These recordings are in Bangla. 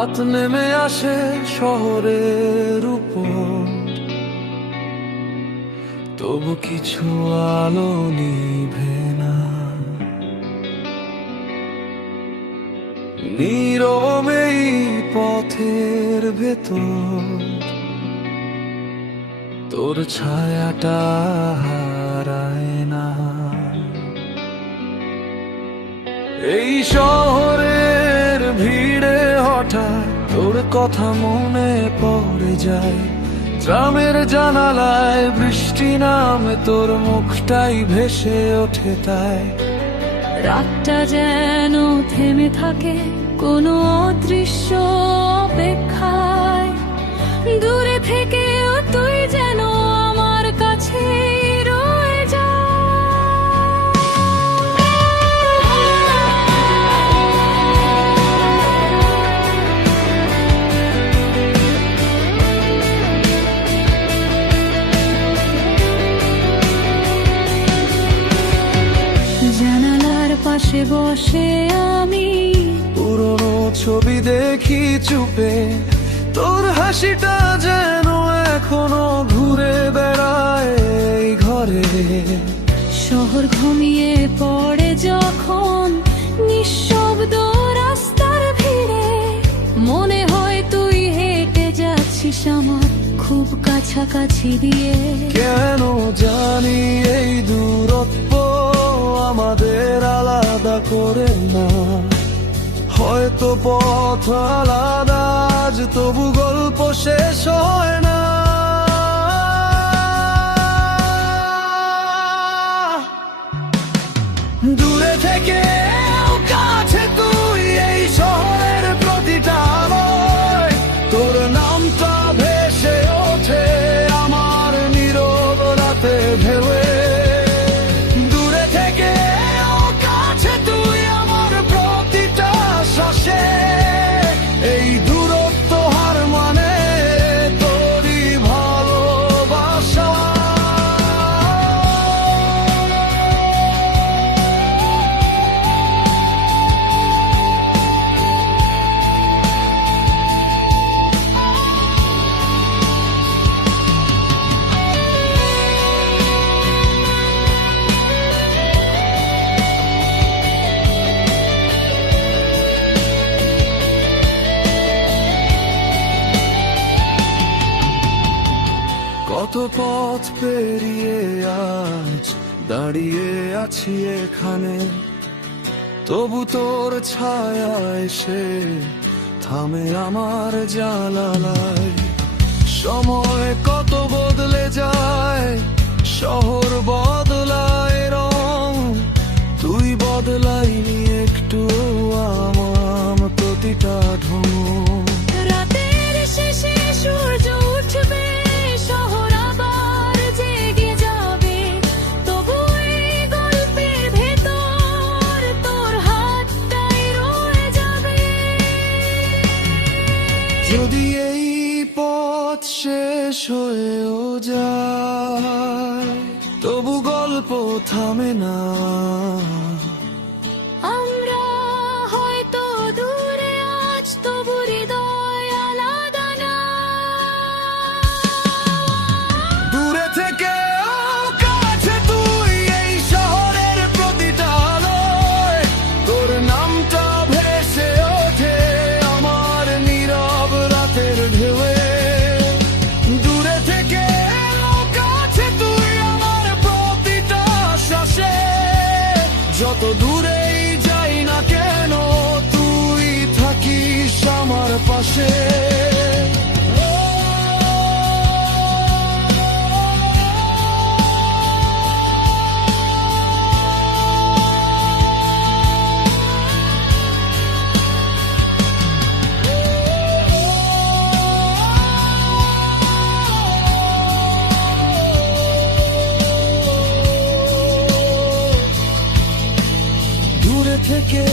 রাত নেমে আসে শহরের উপর, তবু কিছু আলো নিভে না। নীরবে পথের ভেতর তোর ছায়াটা হারায় না। এই শহরের ভিড়ে হঠাৎ তোর কথা মনে পড়ে যায়। গ্রামের জানালায় বৃষ্টি নামে তোর মুখটাই ভেসে ওঠে তাই। রাতটা যেন থেমে থাকে কোনো অদৃশ্য অপেক্ষায়। দূরে থেকেও তুই যেন আমার কাছে রয়ে যা। জানালার পাশে বসে আমি পুরনো ছবি দেখি চুপে, তোর হাসিটা যেন এখনো ঘুরে বেড়ায় এই ঘরে। শহর ঘুমিয়ে পড়ে যখন নিঃশব্দ রাস্তার ভিড়ে, মনে হয় তুই হেঁটে যাচ্ছিস আমার খুব কাছাকাছি দিয়ে। কেন জানি এই দূরত্ব আমাদের আলাদা করে না। হয়তো পথ আলাদা আজ, তবু গল্প শেষ হয় না। দূরে থেকে কাছে তুই, এই শহরের প্রতিটা আলোয় তোর নামটা ভেসে ওঠে আমার নীরব রাতে ঢেউয়ে। দূরে থেকে কাছে তুই আমার প্রতিটা শ্বাসে, এই দূরত্ব হার মানে তোরই ভালোবাসা। কত পথ পেরিয়ে আজ দাঁড়িয়ে আছি এখানে, তবু তোর ছায়া এসে থামে আমার জানালায়। সময় কত বদলে যায়, শহর বদলায় রং, তুই বদলাইনি একটু আমার প্রতিটা ঢং। রাতের শেষে সূর্য উঠবে, শহর আবার জেগে যাবে, তবু এই গল্পের ভেতর তোর হাতটাই রয়ে যাবে। যদি এই পথ শেষ হয়েও যায়, তবু গল্প থামে না। আমরা হয়তো দূরে আজ, তবু হৃদয় আলাদা না। দূরে থেকে কাছে তুই, এই শহরের প্রতিটা আলোয় তোর নামটা ভেসে ওঠে আমার নীরব রাতের ঢেউয়ে। দূরে থেকে কাছে তুই আমার প্রতিটা শ্বাসে, যত দূরেই যাই না কেন তুই থাকিস আমার পাশে। দূরে থেকে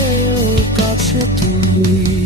কাছে তুই।